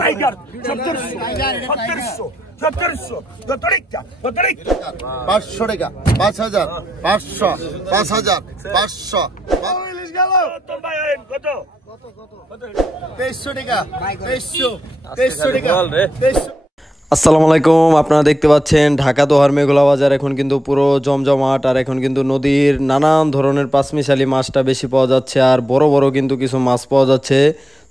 Tiger 1700 1700 500 টাকা 5000 500 5000 500 ইলিশ গেল তোর ভাই কত 2300 টাকা 2300 টাকা 2300। আসসালামু আলাইকুম, আপনারা দেখতে পাচ্ছেন ঢাকা দোহার মেঘলা বাজার এখন কিন্তু পুরো জমজমাট। আর এখন কিন্তু নদীর নানান ধরনের পাঁচমিশালি মাছটা বেশি পাওয়া যাচ্ছে, আর বড় বড় কিন্তু কিছু মাছ পাওয়া যাচ্ছে।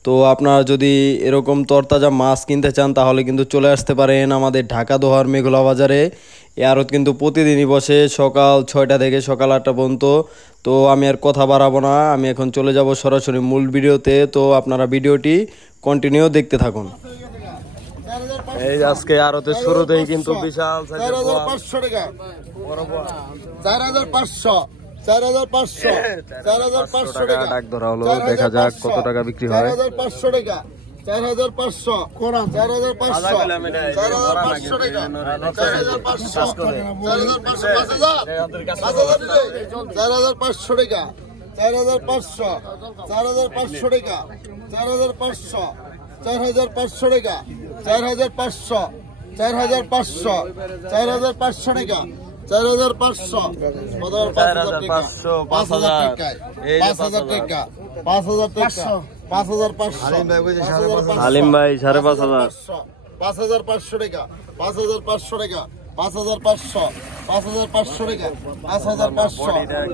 তো আপনারা যদি এরকম তরতাজা মাছ কিনতে চান তাহলে কিন্তু চলে আসতে পারেন আমাদের ঢাকা দোহার মেঘলা বাজারে। এই আড়ত কিন্তু প্রতিদিনই বসে সকাল 6টা থেকে সকাল 8টা পর্যন্ত। তো আমি আর কথা বাড়াবো না, আমি এখন চলে যাব সরাসরি মূল ভিডিওতে। তো আপনারা ভিডিওটি কন্টিনিউ দেখতে থাকুন। এই আজকে আড়তের শুরুতেই কিন্তু বিশাল 4500 টাকা 4500 4500 4500 টাকা ডাক ধরা হলো, দেখা যাক কত টাকা বিক্রি হয়। 4500 টাকা 4500 কোরআন 4500 4500 টাকা 4500 4500 টাকা 4500 4500 টাকা 4500 4500 টাকা 4500 4500 4500 টাকা 4500 5000 টাকা 5000 টাকা 5500 হালিম ভাই 5500 5500 টাকা 5500 টাকা 5500 5500 টাকা 5500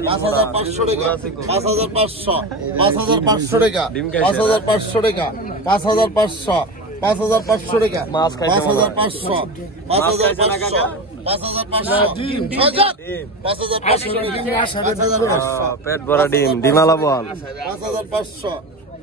5500 টাকা 5500 5500 টাকা 5500 টাকা 5500 5500 টাকা 5500 পেট ভরা ডিম ডিমালা বল 5500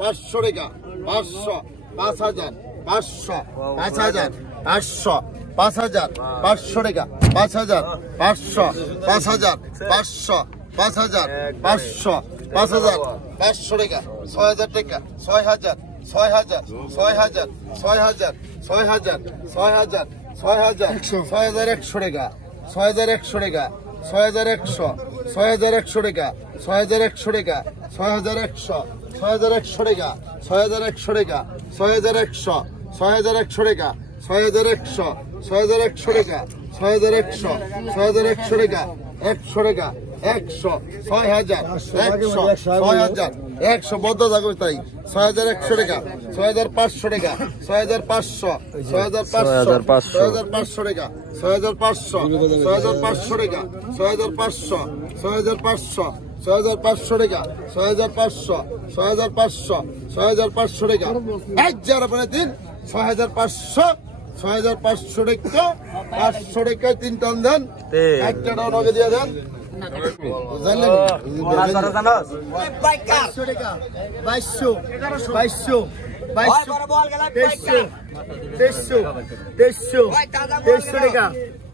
500 টাকা 500 5000 500 5000 500 5000 500 টাকা 5000 500 5000 500 5000 500 5000 500 টাকা 6000 টাকা 6000 6000 6000 6000 6000 6000 6000 6100 টাকা 6100 টাকা 6100 6100 টাকা 6100 টাকা 6100 6100 টাকা 6100 টাকা 6100 6100 টাকা 6100 6100 টাকা 6100 6100 টাকা 100 টাকা 100 6000 100 6000 100 বদ্ধ থাকবে তাই 6100 টাকা 6500 টাকা 6500 6500 6500 টাকা 6500 6500 টাকা 6500 6500 6500 টাকা 6500 6500 6500 টাকা 1000 মানে দিন 6500 6500 টাকা 500 টাকা 3 টন দেন একটা টাকা নগে দিয়ে দেন বুঝলেন 2200 টাকা 2200 2200 2200 2300 টাকা 2300 টাকা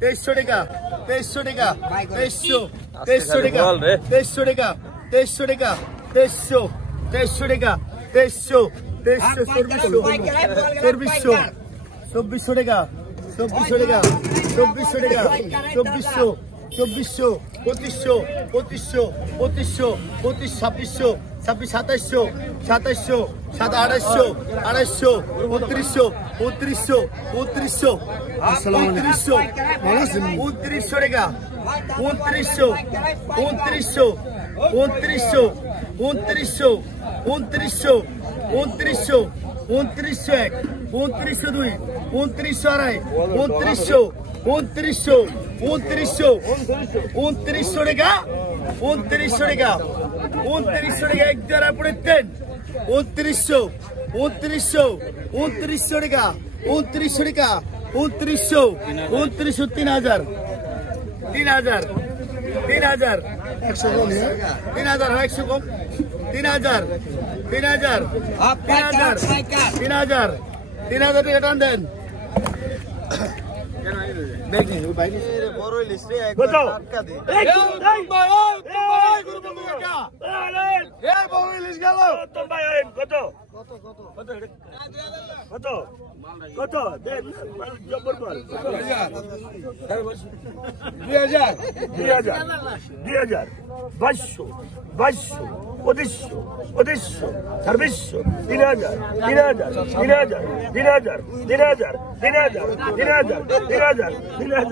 2300 টাকা 2300 টাকা 2300 টাকা 2300 টাকা 2300 টাকা 2300 2400 টাকা 2400 টাকা 2400 টাকা 2400 2400 2500 2500 2500 25 2600 26 2700 2700 2800 2800 2900 2900 2900 2900 টাকা 2900 2900 2900 2900 2900 2900 2900 এক 2900 দুই 2900 আড়াই 2900 2900 2900 2900 টাকা 2900 টাকা 2900 টাকা এক দ্বারা পড়ে তেন 2900 2900 2900 টাকা 2900 টাকা 2900 2900 3000 3000 3000 100 কম 3000 100 কম 3000 3000 3000 3000 3000 টাকা টান দেন বড় ইলিশ রে একবার টাটকা দি বড় ইলিশ গেল তোর ভাই কত কত কত কত কত দেন জব্বর বল 2000 2000 2200 2500 2500 2600 3000 3000 3000 3000 3000 3000 3000 3000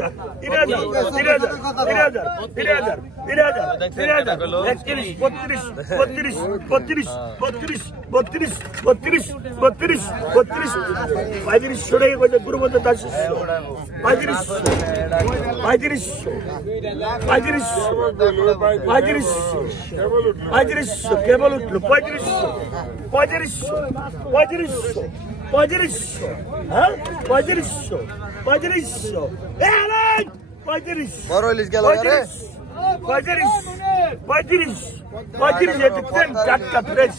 কেবল উঠলো 3500 হ্যাঁ 3500 বড় ইলিশ গেল রে 35 দেখছেন টাটকা ফ্রেশ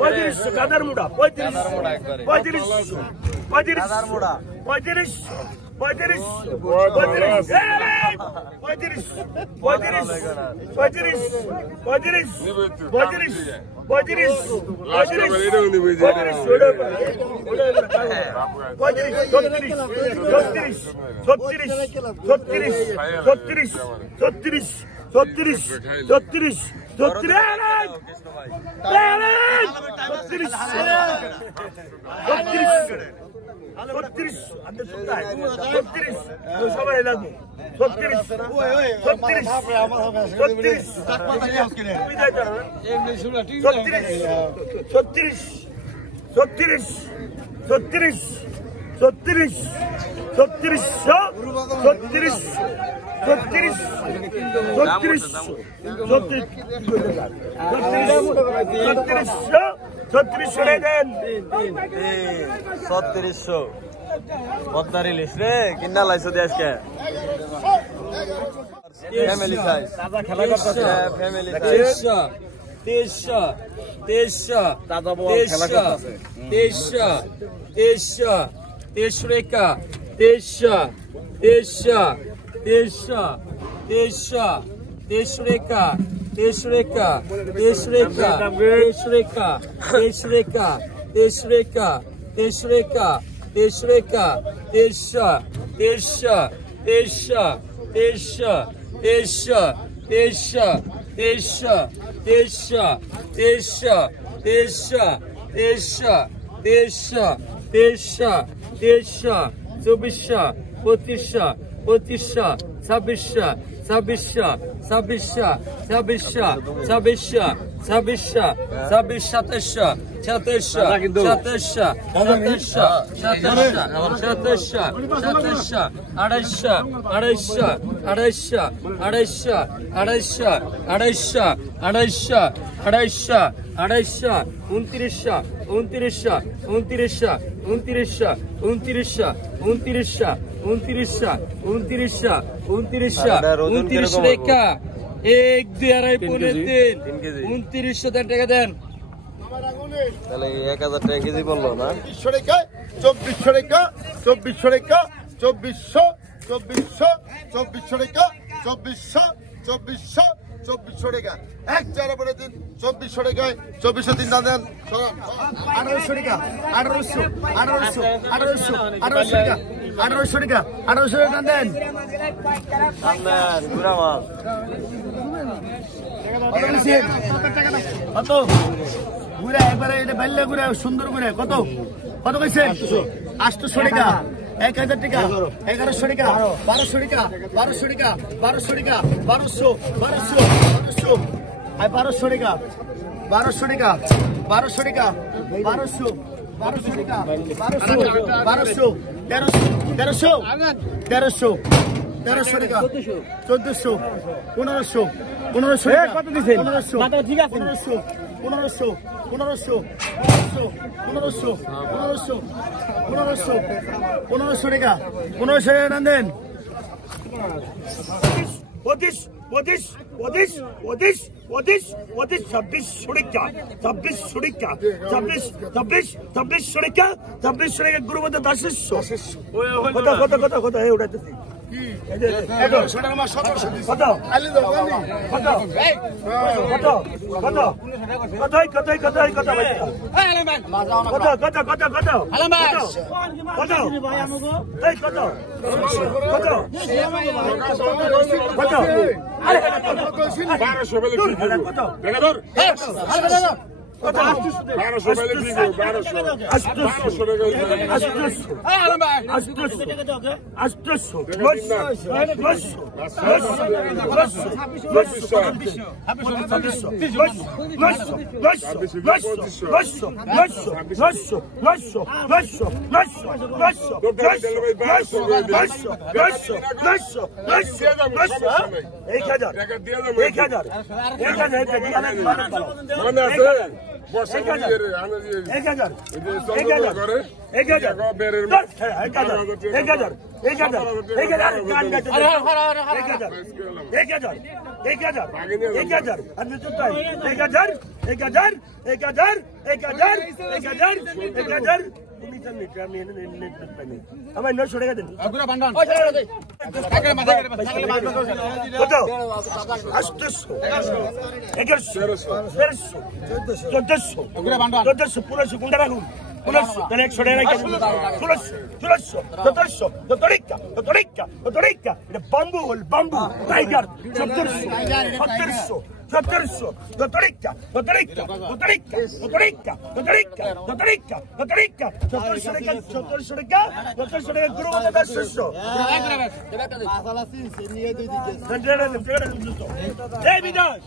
35 কাদার মুড়া 35 সবাই লাগবে 3600 পদ্মার ইলিশ রে কিনা লাইছো দেশকে ফ্যামিলি সাইজ খেলা করতেছে ফ্যামিলি সাইজ 2300 দাদা বল খেলা করতেছে 2300 রেখা 2300 রেখা 2300 রেখা 1 2 আড়াই 2900 টাকা দেন তাহলে 1000 টাকা কেজি বললো না 2400 টাকা 2400 টাকা 2400 টাকা 2400 টাকা এক চার পরে দিন 2400 টাকায় 2400 দিন দেন 1800 টাকা 1800 টাকা 1800 টাকা দেন পুরা মাল কত ঘুরে একবারে এটা বাইল্লা ঘুরে সুন্দর ঘুরে কত কত কইছেন 800 টাকা 1000 টাকা 1100 টাকা 1200 টাকা 1200 টাকা 1200 টাকা 1200 আর 1200 টাকা 1200 টাকা 1200 টাকা 1200 টাকা 1200 1300 টাকা 1400 1500 কত দিছেন 1500 ঠিক আছে 1500 টাকা 1500 টাকা দেন 25 পঁচিশ পঁচিশ পঁচিশ পঁচিশ 26 শরিকা 26 শরিকা 26 26 26 শরিকা 26 শরিকা গুরু মধ্যে 1000 কত কত কত কত এই উঠাইতেছি আমার 900 টাকা দেন bamboo bamboo tiger 1700 1700 Cotorica, Cotorica, Cotorica, Cotorica, Cotorica, Cotorica, Cotorica, 1700 টাকা 1700 টাকা গুরু মতো 500 এই বিদায়